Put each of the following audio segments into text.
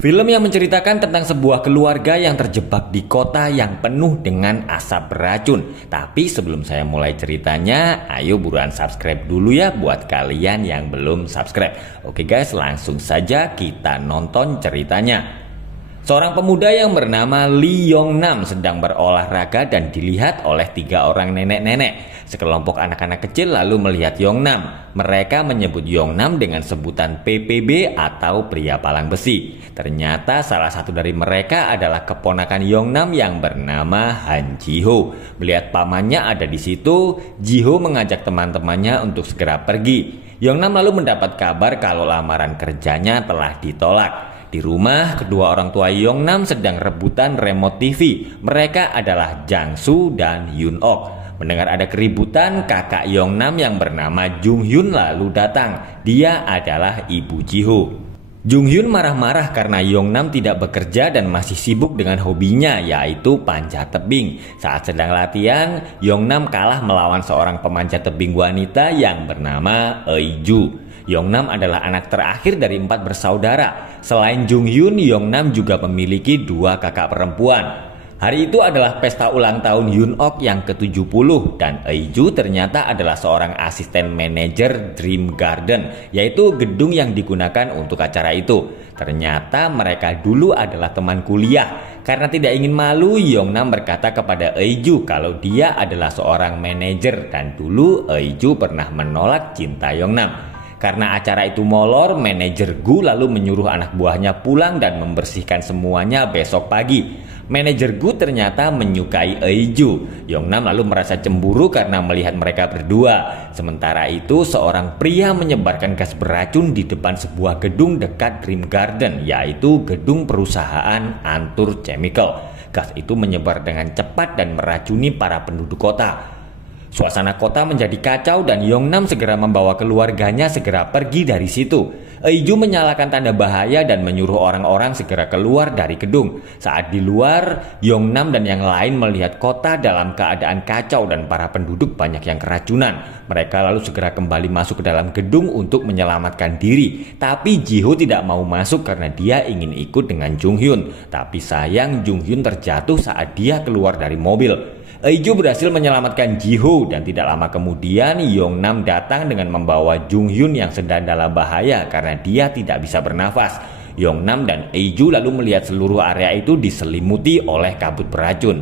Film yang menceritakan tentang sebuah keluarga yang terjebak di kota yang penuh dengan asap beracun. Tapi sebelum saya mulai ceritanya, ayo buruan subscribe dulu ya buat kalian yang belum subscribe. Oke guys, langsung saja kita nonton ceritanya. Seorang pemuda yang bernama Lee Yong-nam sedang berolahraga dan dilihat oleh 3 orang nenek-nenek. Sekelompok anak-anak kecil lalu melihat Yong-nam. Mereka menyebut Yong-nam dengan sebutan PPB atau pria palang besi. Ternyata salah satu dari mereka adalah keponakan Yong-nam yang bernama Han Ji-ho. Melihat pamannya ada di situ, Ji-ho mengajak teman-temannya untuk segera pergi. Yong-nam lalu mendapat kabar kalau lamaran kerjanya telah ditolak. Di rumah, kedua orang tua Yong-nam sedang rebutan remote TV. Mereka adalah Jang Soo dan Yoon Ok. Mendengar ada keributan, kakak Yong-nam yang bernama Jung Hyun lalu datang. Dia adalah ibu Ji-ho. Jung Hyun marah-marah karena Yong-nam tidak bekerja dan masih sibuk dengan hobinya, yaitu panjat tebing. Saat sedang latihan, Yong-nam kalah melawan seorang pemanjat tebing wanita yang bernama Eiju. Yong-nam adalah anak terakhir dari 4 bersaudara. Selain Jung Hyun, Yong-nam juga memiliki 2 kakak perempuan. Hari itu adalah pesta ulang tahun Yoon Ok yang ke-70 dan Eiju ternyata adalah seorang asisten manajer Dream Garden, yaitu gedung yang digunakan untuk acara itu. Ternyata mereka dulu adalah teman kuliah. Karena tidak ingin malu, Yong-nam berkata kepada Eiju kalau dia adalah seorang manajer dan dulu Eiju pernah menolak cinta Yong-nam. Karena acara itu molor, manajer Gu lalu menyuruh anak buahnya pulang dan membersihkan semuanya besok pagi. Manajer Gu ternyata menyukai Eiju. Yong-nam lalu merasa cemburu karena melihat mereka berdua. Sementara itu, seorang pria menyebarkan gas beracun di depan sebuah gedung dekat Dream Garden, yaitu gedung perusahaan Antur Chemical. Gas itu menyebar dengan cepat dan meracuni para penduduk kota. Suasana kota menjadi kacau dan Yong-nam segera membawa keluarganya segera pergi dari situ. Eiju menyalakan tanda bahaya dan menyuruh orang-orang segera keluar dari gedung. Saat di luar, Yong-nam dan yang lain melihat kota dalam keadaan kacau dan para penduduk banyak yang keracunan. Mereka lalu segera kembali masuk ke dalam gedung untuk menyelamatkan diri. Tapi Ji-ho tidak mau masuk karena dia ingin ikut dengan Jung Hyun. Tapi sayang Jung Hyun terjatuh saat dia keluar dari mobil. Eiju berhasil menyelamatkan Ji-ho dan tidak lama kemudian Yong-nam datang dengan membawa Jung Hyun yang sedang dalam bahaya karena dia tidak bisa bernafas. Yong-nam dan Eiju lalu melihat seluruh area itu diselimuti oleh kabut beracun.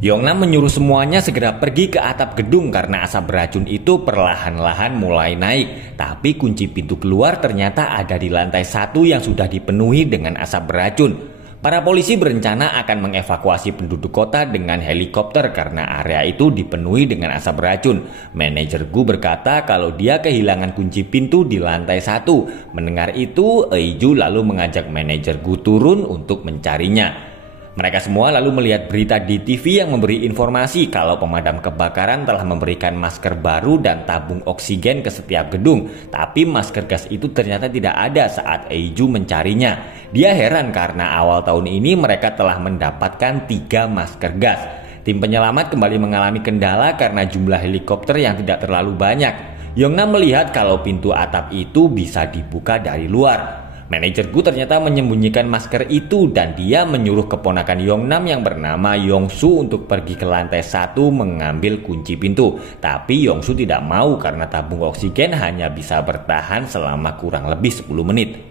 Yong-nam menyuruh semuanya segera pergi ke atap gedung karena asap beracun itu perlahan-lahan mulai naik. Tapi kunci pintu keluar ternyata ada di lantai 1 yang sudah dipenuhi dengan asap beracun. Para polisi berencana akan mengevakuasi penduduk kota dengan helikopter karena area itu dipenuhi dengan asap beracun. Manajer Gu berkata kalau dia kehilangan kunci pintu di lantai 1. Mendengar itu, Eiju lalu mengajak manajer Gu turun untuk mencarinya. Mereka semua lalu melihat berita di TV yang memberi informasi kalau pemadam kebakaran telah memberikan masker baru dan tabung oksigen ke setiap gedung. Tapi masker gas itu ternyata tidak ada saat Eiju mencarinya. Dia heran karena awal tahun ini mereka telah mendapatkan 3 masker gas. Tim penyelamat kembali mengalami kendala karena jumlah helikopter yang tidak terlalu banyak. Yong-nam melihat kalau pintu atap itu bisa dibuka dari luar. Manajer Gu ternyata menyembunyikan masker itu dan dia menyuruh keponakan Yong-nam yang bernama Yong-su untuk pergi ke lantai 1 mengambil kunci pintu. Tapi Yong-su tidak mau karena tabung oksigen hanya bisa bertahan selama kurang lebih 10 menit.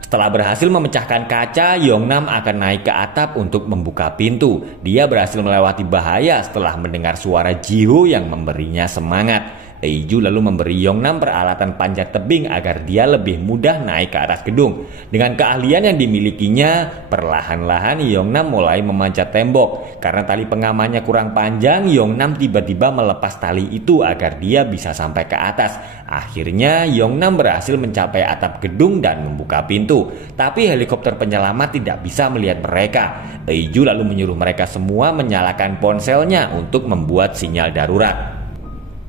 Setelah berhasil memecahkan kaca, Yong-nam akan naik ke atap untuk membuka pintu. Dia berhasil melewati bahaya setelah mendengar suara Ji-ho yang memberinya semangat. Eiju lalu memberi Yong-nam peralatan panjat tebing agar dia lebih mudah naik ke atas gedung. Dengan keahlian yang dimilikinya, perlahan-lahan Yong-nam mulai memanjat tembok. Karena tali pengamannya kurang panjang, Yong-nam tiba-tiba melepas tali itu agar dia bisa sampai ke atas. Akhirnya Yong-nam berhasil mencapai atap gedung dan membuka pintu. Tapi helikopter penyelamat tidak bisa melihat mereka. Eiju lalu menyuruh mereka semua menyalakan ponselnya untuk membuat sinyal darurat.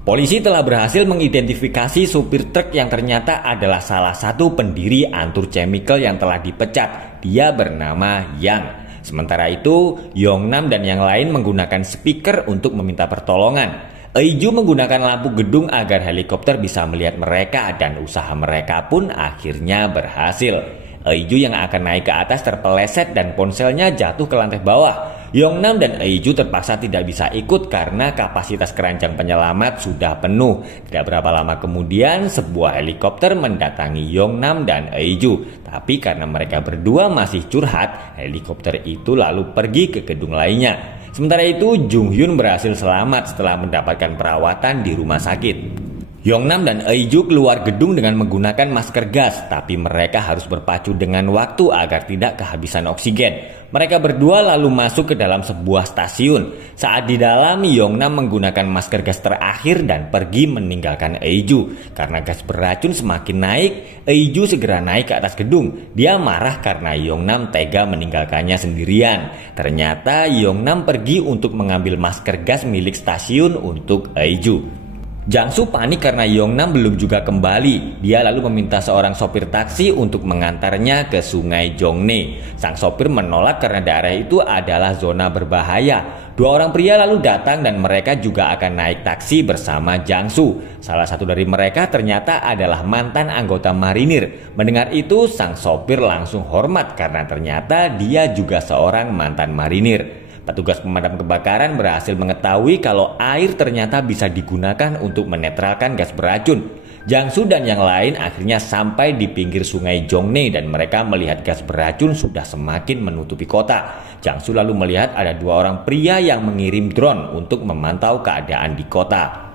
Polisi telah berhasil mengidentifikasi supir truk yang ternyata adalah salah satu pendiri Antur Chemical yang telah dipecat. Dia bernama Yang. Sementara itu, Yong-nam dan yang lain menggunakan speaker untuk meminta pertolongan. Eiju menggunakan lampu gedung agar helikopter bisa melihat mereka dan usaha mereka pun akhirnya berhasil. Eiju yang akan naik ke atas terpeleset dan ponselnya jatuh ke lantai bawah. Yongnam dan Eiju terpaksa tidak bisa ikut karena kapasitas keranjang penyelamat sudah penuh. Tidak berapa lama kemudian sebuah helikopter mendatangi Yongnam dan Eiju. Tapi karena mereka berdua masih curhat, helikopter itu lalu pergi ke gedung lainnya. Sementara itu Jung Hyun berhasil selamat setelah mendapatkan perawatan di rumah sakit. Yongnam dan Eiju keluar gedung dengan menggunakan masker gas, tapi mereka harus berpacu dengan waktu agar tidak kehabisan oksigen. Mereka berdua lalu masuk ke dalam sebuah stasiun. Saat di dalam, Yongnam menggunakan masker gas terakhir dan pergi meninggalkan Eiju. Karena gas beracun semakin naik, Eiju segera naik ke atas gedung. Dia marah karena Yongnam tega meninggalkannya sendirian. Ternyata Yongnam pergi untuk mengambil masker gas milik stasiun untuk Eiju. Jang-soo panik karena Yongnam belum juga kembali. Dia lalu meminta seorang sopir taksi untuk mengantarnya ke sungai Jongne. Sang sopir menolak karena daerah itu adalah zona berbahaya. Dua orang pria lalu datang dan mereka juga akan naik taksi bersama Jang-soo. Salah satu dari mereka ternyata adalah mantan anggota marinir. Mendengar itu, sang sopir langsung hormat karena ternyata dia juga seorang mantan marinir. Petugas pemadam kebakaran berhasil mengetahui kalau air ternyata bisa digunakan untuk menetralkan gas beracun. Jang-soo dan yang lain akhirnya sampai di pinggir sungai Jongne dan mereka melihat gas beracun sudah semakin menutupi kota. Jang-soo lalu melihat ada dua orang pria yang mengirim drone untuk memantau keadaan di kota.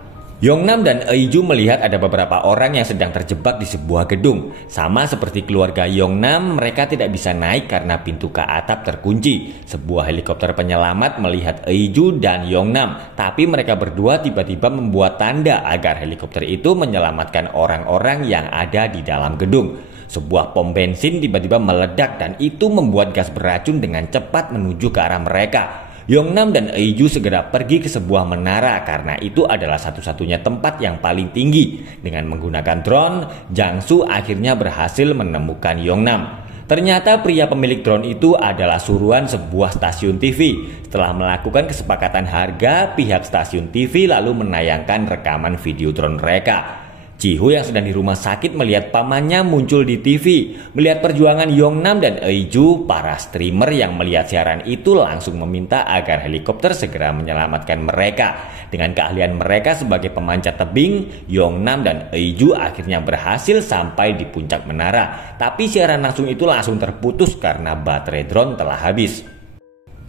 Yongnam dan Eiju melihat ada beberapa orang yang sedang terjebak di sebuah gedung. Sama seperti keluarga Yongnam, mereka tidak bisa naik karena pintu ke atap terkunci. Sebuah helikopter penyelamat melihat Eiju dan Yongnam, tapi mereka berdua tiba-tiba membuat tanda agar helikopter itu menyelamatkan orang-orang yang ada di dalam gedung. Sebuah pom bensin tiba-tiba meledak dan itu membuat gas beracun dengan cepat menuju ke arah mereka. Yongnam dan Eiju segera pergi ke sebuah menara karena itu adalah satu-satunya tempat yang paling tinggi. Dengan menggunakan drone, Jang-soo akhirnya berhasil menemukan Yongnam. Ternyata pria pemilik drone itu adalah suruhan sebuah stasiun TV. Setelah melakukan kesepakatan harga, pihak stasiun TV lalu menayangkan rekaman video drone mereka. Ji-hoo yang sedang di rumah sakit melihat pamannya muncul di TV. Melihat perjuangan Yongnam dan Eiju, para streamer yang melihat siaran itu langsung meminta agar helikopter segera menyelamatkan mereka. Dengan keahlian mereka sebagai pemanjat tebing, Yongnam dan Eiju akhirnya berhasil sampai di puncak menara. Tapi siaran langsung itu langsung terputus karena baterai drone telah habis.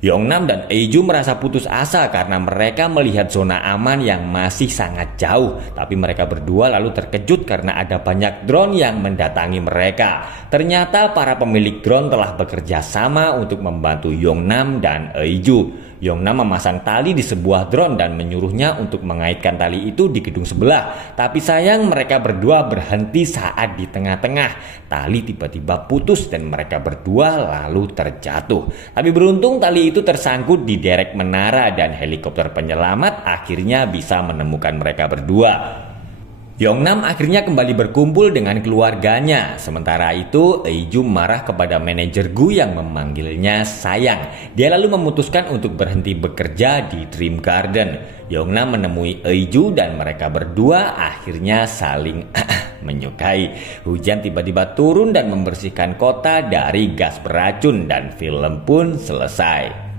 Yongnam dan Eiju merasa putus asa karena mereka melihat zona aman yang masih sangat jauh. Tapi mereka berdua lalu terkejut karena ada banyak drone yang mendatangi mereka. Ternyata para pemilik drone telah bekerja sama untuk membantu Yongnam dan Eiju. Yongnam memasang tali di sebuah drone dan menyuruhnya untuk mengaitkan tali itu di gedung sebelah. Tapi sayang mereka berdua berhenti saat di tengah-tengah. Tali tiba-tiba putus dan mereka berdua lalu terjatuh. Tapi beruntung tali itu tersangkut di derek menara dan helikopter penyelamat akhirnya bisa menemukan mereka berdua. Yongnam akhirnya kembali berkumpul dengan keluarganya. Sementara itu, Eiju marah kepada manajer Gu yang memanggilnya sayang. Dia lalu memutuskan untuk berhenti bekerja di Dream Garden. Yongnam menemui Eiju dan mereka berdua akhirnya saling menyukai. Hujan tiba-tiba turun dan membersihkan kota dari gas beracun dan film pun selesai.